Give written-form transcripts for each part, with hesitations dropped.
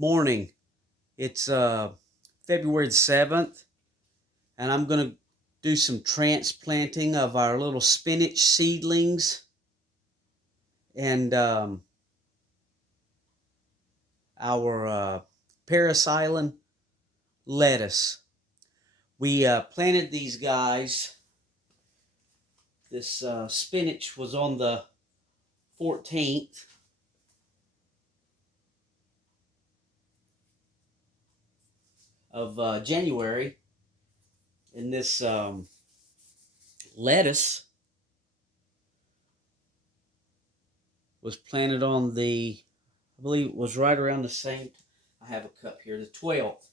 Morning. It's February the 7th, and I'm going to do some transplanting of our little spinach seedlings and our Parasilon lettuce. We planted these guys. This spinach was on the 14th. Of January, and this lettuce was planted on I believe it was right around the same, I have a cup here, the 12th.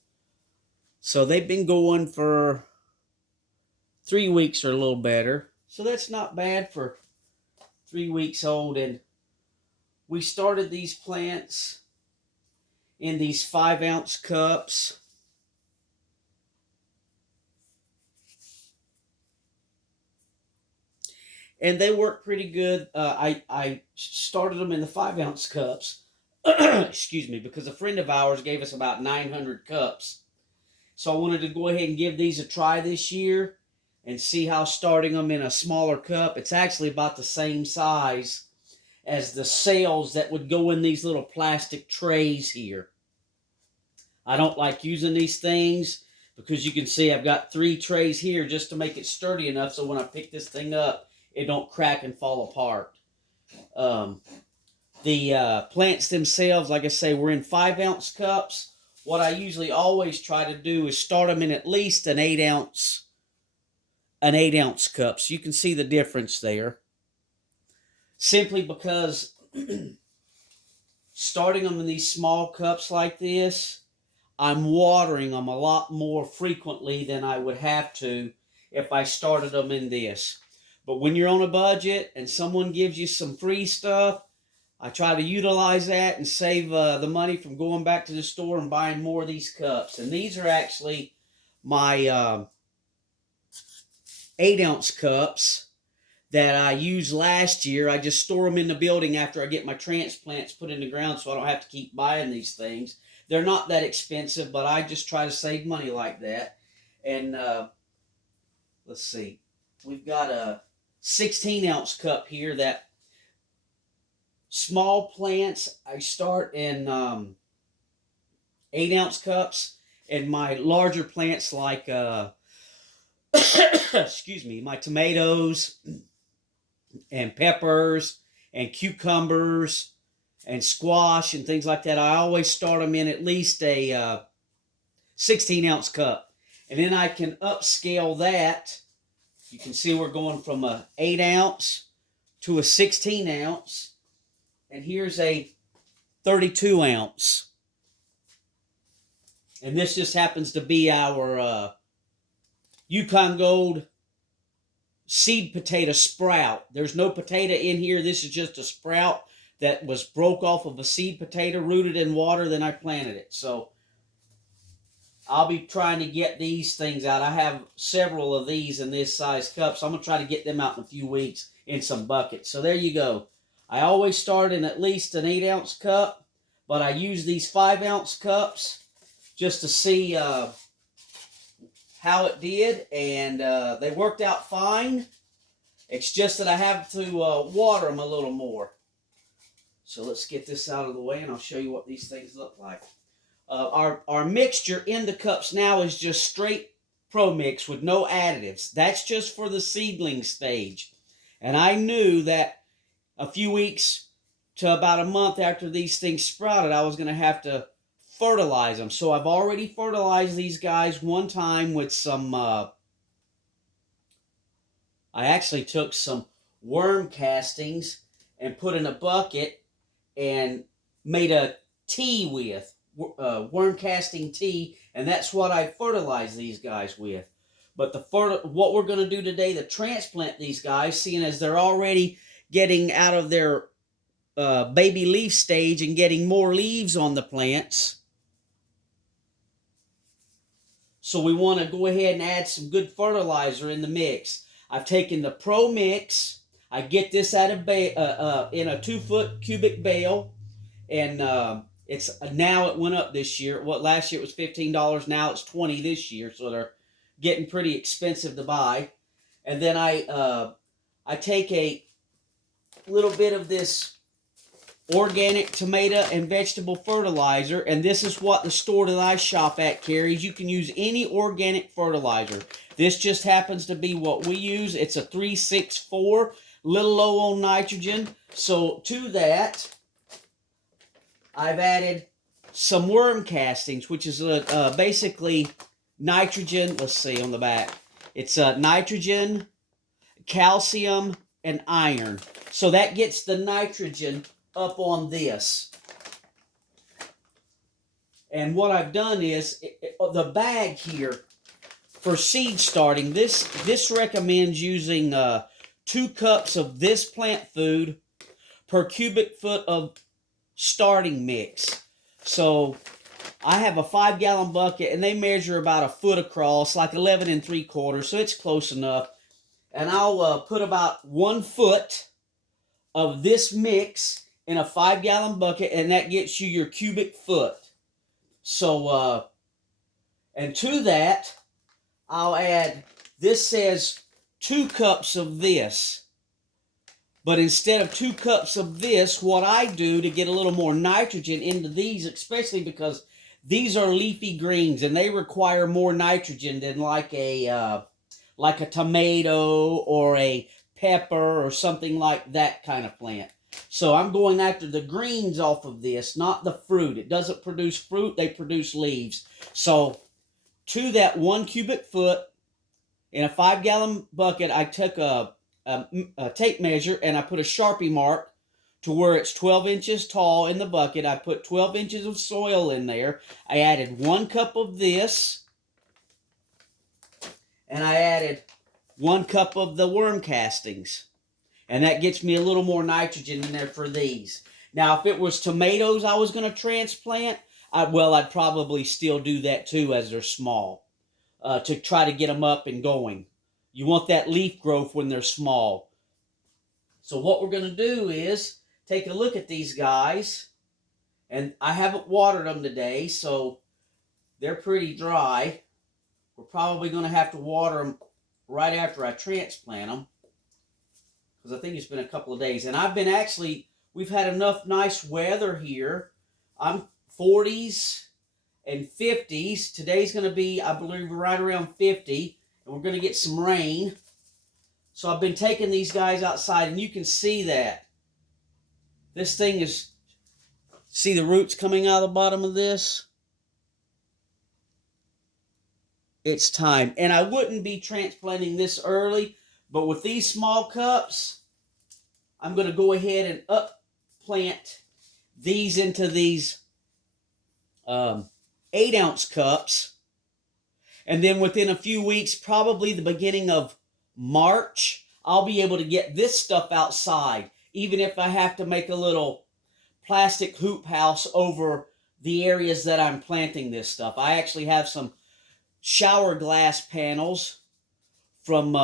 So they've been going for 3 weeks or a little better. So that's not bad for 3 weeks old. And we started these plants in these 5-ounce cups. And they work pretty good. I started them in the 5-ounce cups, excuse me, because a friend of ours gave us about 900 cups. So I wanted to go ahead and give these a try this year and see how starting them in a smaller cup. It's actually about the same size as the cells that would go in these little plastic trays here. I don't like using these things because you can see I've got 3 trays here just to make it sturdy enough so when I pick this thing up, it don't crack and fall apart. The plants themselves, like I say, we're in 5-ounce cups. What I usually always try to do is start them in at least an 8-ounce cup. So you can see the difference there. Simply because starting them in these small cups like this, I'm watering them a lot more frequently than I would have to if I started them in this. But when you're on a budget and someone gives you some free stuff, I try to utilize that and save the money from going back to the store and buying more of these cups. And these are actually my 8-ounce cups that I used last year. I just store them in the building after I get my transplants put in the ground so I don't have to keep buying these things. They're not that expensive, but I just try to save money like that. And let's see. We've got a 16-ounce cup here that small plants I start in 8-ounce cups, and my larger plants like excuse me, my tomatoes and peppers and cucumbers and squash and things like that, I always start them in at least a 16-ounce cup. And then I can upscale that. You can see we're going from a 8-ounce to a 16-ounce. And here's a 32-ounce. And this just happens to be our Yukon Gold seed potato sprout. There's no potato in here. This is just a sprout that was broke off of a seed potato, rooted in water, then I planted it. So I'll be trying to get these things out. I have several of these in this size cup, so I'm going to try to get them out in a few weeks in some buckets. So there you go. I always start in at least an 8-ounce cup, but I use these 5-ounce cups just to see how it did, and they worked out fine. It's just that I have to water them a little more. So let's get this out of the way, and I'll show you what these things look like. Our mixture in the cups now is just straight Pro Mix with no additives. That's just for the seedling stage. And I knew that a few weeks to about a month after these things sprouted, I was going to have to fertilize them. So I've already fertilized these guys one time with some, I actually took some worm castings and put in a bucket and made a tea with, worm casting tea, and that's what I fertilize these guys with. But what we're going to do today to transplant these guys, seeing as they're already getting out of their baby leaf stage and getting more leaves on the plants. So we want to go ahead and add some good fertilizer in the mix. I've taken the Pro Mix. I get this out of in a 2-foot cubic bale, and It's now it went up this year. What last year it was $15. Now it's $20 this year. So they're getting pretty expensive to buy. And then I take a little bit of this organic tomato and vegetable fertilizer, and this is what the store that I shop at carries. You can use any organic fertilizer. This just happens to be what we use. It's a 364, little low on nitrogen. So to that, I've added some worm castings, which is basically nitrogen. Let's see on the back. It's nitrogen, calcium, and iron. So that gets the nitrogen up on this. And what I've done is, the bag here for seed starting, this recommends using 2 cups of this plant food per cubic foot of starting mix. So I have a 5-gallon bucket, and they measure about a foot across, like 11 3/4, so it's close enough. And I'll put about 1 foot of this mix in a 5-gallon bucket, and that gets you your cubic foot. So, and to that, I'll add, this says 2 cups of this. But instead of 2 cups of this, what I do to get a little more nitrogen into these, especially because these are leafy greens and they require more nitrogen than like a tomato or a pepper or something like that kind of plant. So I'm going after the greens off of this, not the fruit. It doesn't produce fruit, they produce leaves. So to that 1 cubic foot in a 5-gallon bucket, I took a tape measure and I put a Sharpie mark to where it's 12 inches tall in the bucket. I put 12 inches of soil in there. I added 1 cup of this, and I added 1 cup of the worm castings. And that gets me a little more nitrogen in there for these. Now, if it was tomatoes I was going to transplant, I'd probably still do that too as they're small, to try to get them up and going. You want that leaf growth when they're small. So what we're going to do is take a look at these guys. And I haven't watered them today, so they're pretty dry. We're probably going to have to water them right after I transplant them, because I think it's been a couple of days. And we've had enough nice weather here. I'm 40s and 50s. Today's going to be, I believe, right around 50. And we're going to get some rain. So I've been taking these guys outside, and you can see that. This thing is, see the roots coming out of the bottom of this? It's time. And I wouldn't be transplanting this early, but with these small cups, I'm going to go ahead and plant these into these 8-ounce cups. And then within a few weeks, probably the beginning of March, I'll be able to get this stuff outside, even if I have to make a little plastic hoop house over the areas that I'm planting this stuff. I actually have some shower glass panels from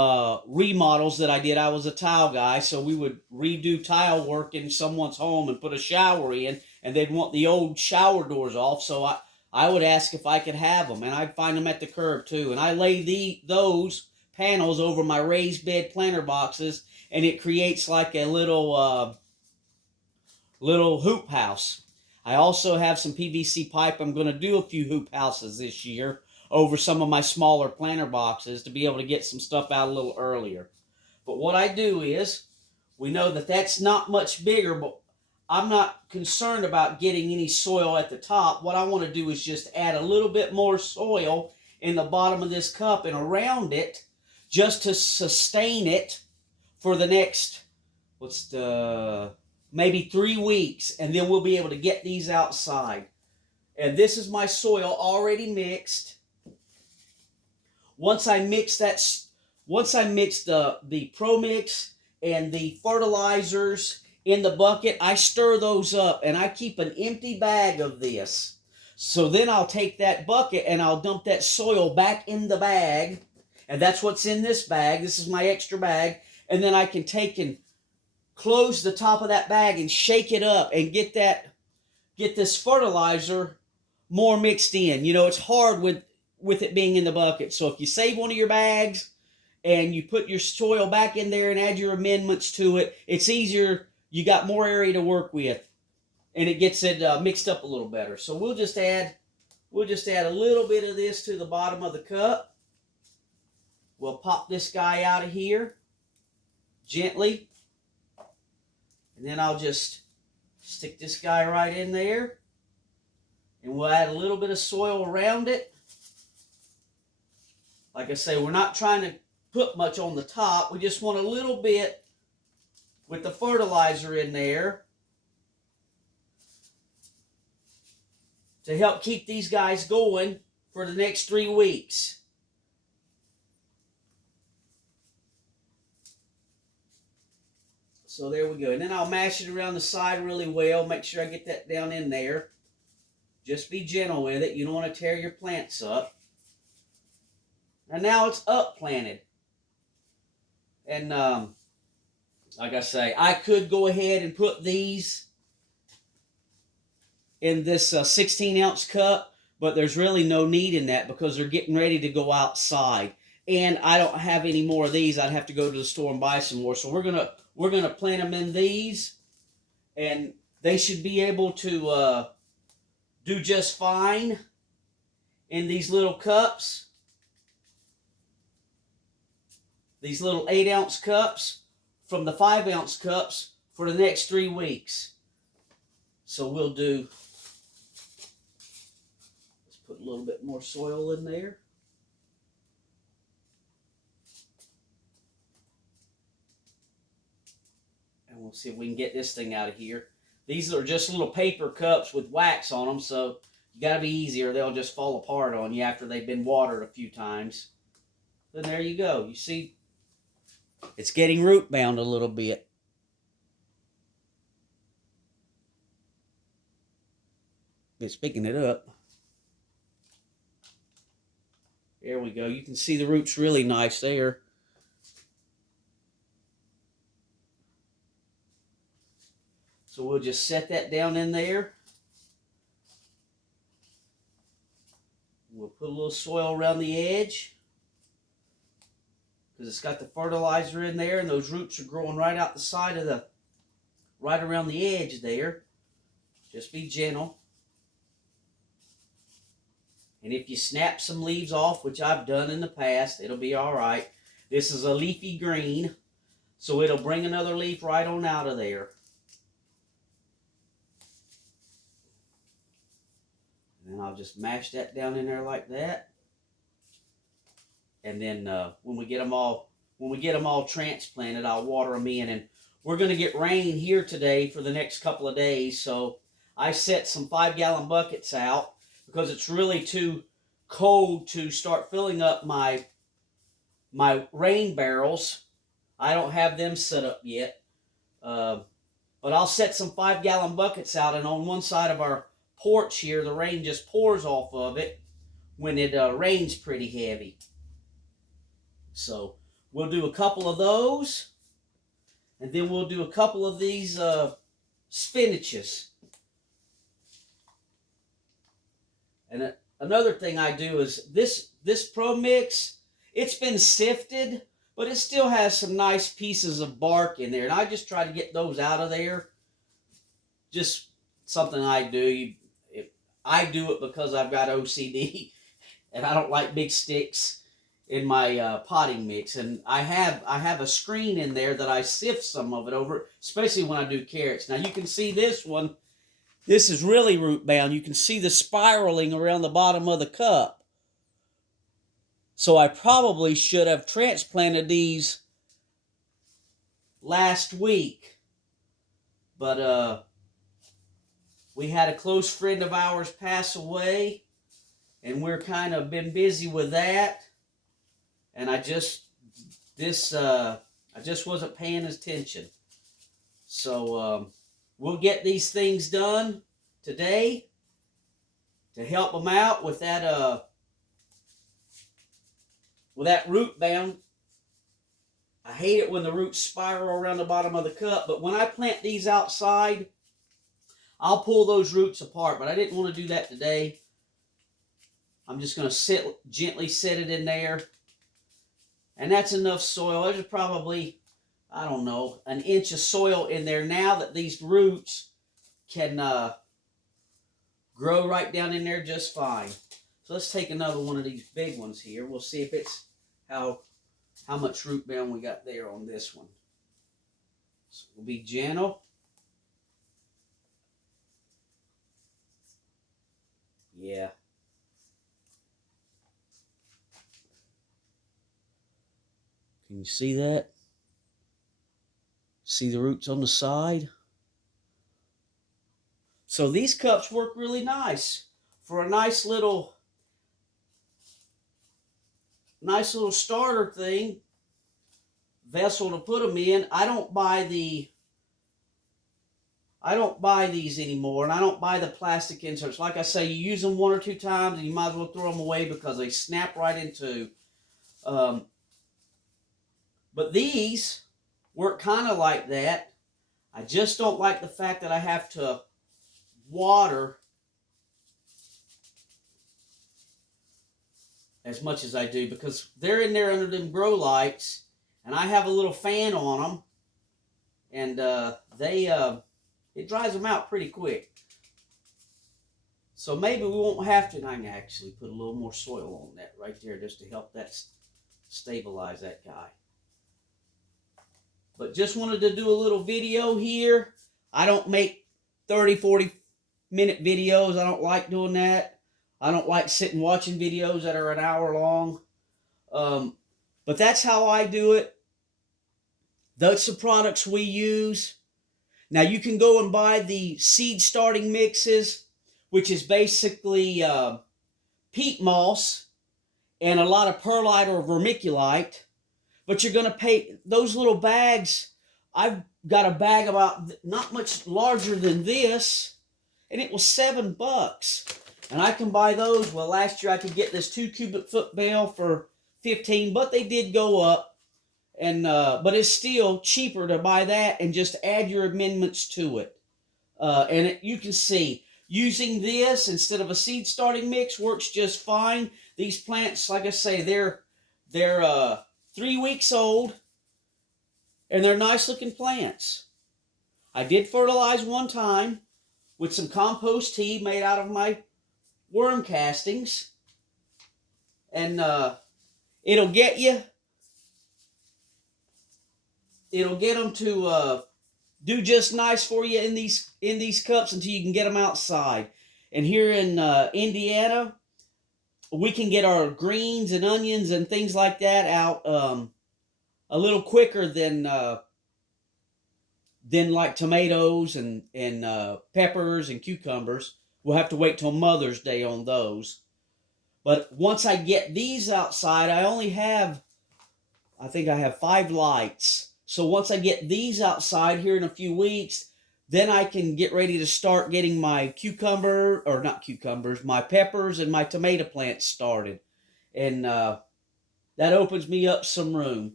remodels that I did. I was a tile guy, so we would redo tile work in someone's home and put a shower in, and they'd want the old shower doors off, so I would ask if I could have them, and I'd find them at the curb too. And I lay those panels over my raised bed planter boxes, and it creates like a little hoop house. I also have some PVC pipe. I'm going to do a few hoop houses this year over some of my smaller planter boxes to be able to get some stuff out a little earlier. But what I do is, we know that that's not much bigger, but I'm not concerned about getting any soil at the top. What I want to do is just add a little bit more soil in the bottom of this cup and around it, just to sustain it for the next, maybe 3 weeks, and then we'll be able to get these outside. And this is my soil already mixed. Once I mix the Pro Mix and the fertilizers in the bucket, I stir those up, and I keep an empty bag of this. So then I'll take that bucket and I'll dump that soil back in the bag, and that's what's in this bag. This is my extra bag. And then I can take and close the top of that bag and shake it up and get get this fertilizer more mixed in. You know, it's hard with it being in the bucket. So if you save one of your bags and you put your soil back in there and add your amendments to it, it's easier. You got more area to work with, and it gets it mixed up a little better. So we'll just add a little bit of this to the bottom of the cup. We'll pop this guy out of here gently, and then I'll just stick this guy right in there, and we'll add a little bit of soil around it. Like I say, we're not trying to put much on the top. We just want a little bit with the fertilizer in there to help keep these guys going for the next 3 weeks. So there we go. And then I'll mash it around the side really well. Make sure I get that down in there. Just be gentle with it. You don't want to tear your plants up. And now it's up planted. And like I say, I could go ahead and put these in this 16-ounce cup, but there's really no need in that because they're getting ready to go outside. And I don't have any more of these. I'd have to go to the store and buy some more. So we're gonna plant them in these, and they should be able to do just fine in these little cups. These little 8-ounce cups from the 5-ounce cups for the next 3 weeks. So we'll do, let's put a little bit more soil in there. And we'll see if we can get this thing out of here. These are just little paper cups with wax on them, so you got to be easy or they'll just fall apart on you after they've been watered a few times. Then there you go. You see, it's getting root bound a little bit. It's picking it up. There we go. You can see the roots really nice there. So we'll just set that down in there. We'll put a little soil around the edge because it's got the fertilizer in there, and those roots are growing right out the side of the, right around the edge there. Just be gentle. And if you snap some leaves off, which I've done in the past, it'll be all right. This is a leafy green, so it'll bring another leaf right on out of there. And then I'll just mash that down in there like that. And then when we get them all transplanted, I'll water them in. And we're going to get rain here today for the next couple of days. So I set some 5-gallon buckets out because it's really too cold to start filling up my rain barrels. I don't have them set up yet. But I'll set some 5-gallon buckets out, and on one side of our porch here, the rain just pours off of it when it rains pretty heavy. So we'll do a couple of those, and then we'll do a couple of these spinaches. And another thing I do is this Pro Mix, it's been sifted, but it still has some nice pieces of bark in there, and I just try to get those out of there. Just something I do. I do it because I've got OCD, and I don't like big sticks in my potting mix. And I have a screen in there that I sift some of it over, especially when I do carrots. Now you can see this one. This is really root bound. You can see the spiraling around the bottom of the cup. So I probably should have transplanted these last week. But we had a close friend of ours pass away, and we're kind of been busy with that. And I just wasn't paying attention. So we'll get these things done today to help them out with that root bound. I hate it when the roots spiral around the bottom of the cup, but when I plant these outside, I'll pull those roots apart, but I didn't want to do that today. I'm just going to gently set it in there. And that's enough soil. There's probably, I don't know, an inch of soil in there now that these roots can grow right down in there just fine. So let's take another one of these big ones here. We'll see if it's how much root bound we got there on this one. So we'll be gentle. Yeah. Can you see that? See the roots on the side? So these cups work really nice for a nice little starter thing, vessel to put them in. I don't buy these anymore, and I don't buy the plastic inserts. Like I say, you use them 1 or 2 times, and you might as well throw them away because they snap right in two. But these work kind of like that. I just don't like the fact that I have to water as much as I do, because they're in there under them grow lights, and I have a little fan on them, and it dries them out pretty quick. So maybe we won't have to, and I can actually put a little more soil on that right there just to help that stabilize that guy. But just wanted to do a little video here. I don't make 30, 40-minute videos. I don't like doing that. I don't like sitting watching videos that are an hour long. But that's how I do it. That's the products we use. Now you can go and buy the seed starting mixes, which is basically peat moss and a lot of perlite or vermiculite. But you're going to pay those little bags. I've got a bag about not much larger than this, and it was $7. And I can buy those. Well, last year I could get this 2 cubic foot bale for $15, but they did go up. And but it's still cheaper to buy that and just add your amendments to it. You can see using this instead of a seed starting mix works just fine. These plants, like I say, they're 3 weeks old, and they're nice looking plants. I did fertilize one time with some compost tea made out of my worm castings, and it'll get them to do just nice for you in these cups until you can get them outside. And here in Indiana, we can get our greens and onions and things like that out a little quicker than like tomatoes and peppers and cucumbers. We'll have to wait till Mother's Day on those. But once I get these outside, I think I have 5 lights. So once I get these outside here in a few weeks, then I can get ready to start getting my my peppers and my tomato plants started. And that opens me up some room.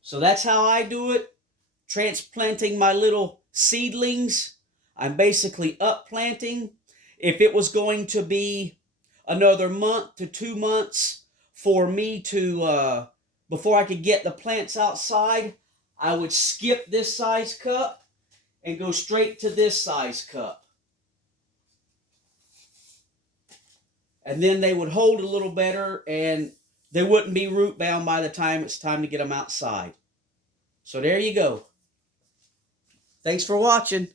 So that's how I do it. Transplanting my little seedlings. I'm basically upplanting. If it was going to be another month to 2 months for me to, before I could get the plants outside, I would skip this size cup and go straight to this size cup. And then they would hold a little better, and they wouldn't be root bound by the time it's time to get them outside. So there you go. Thanks for watching.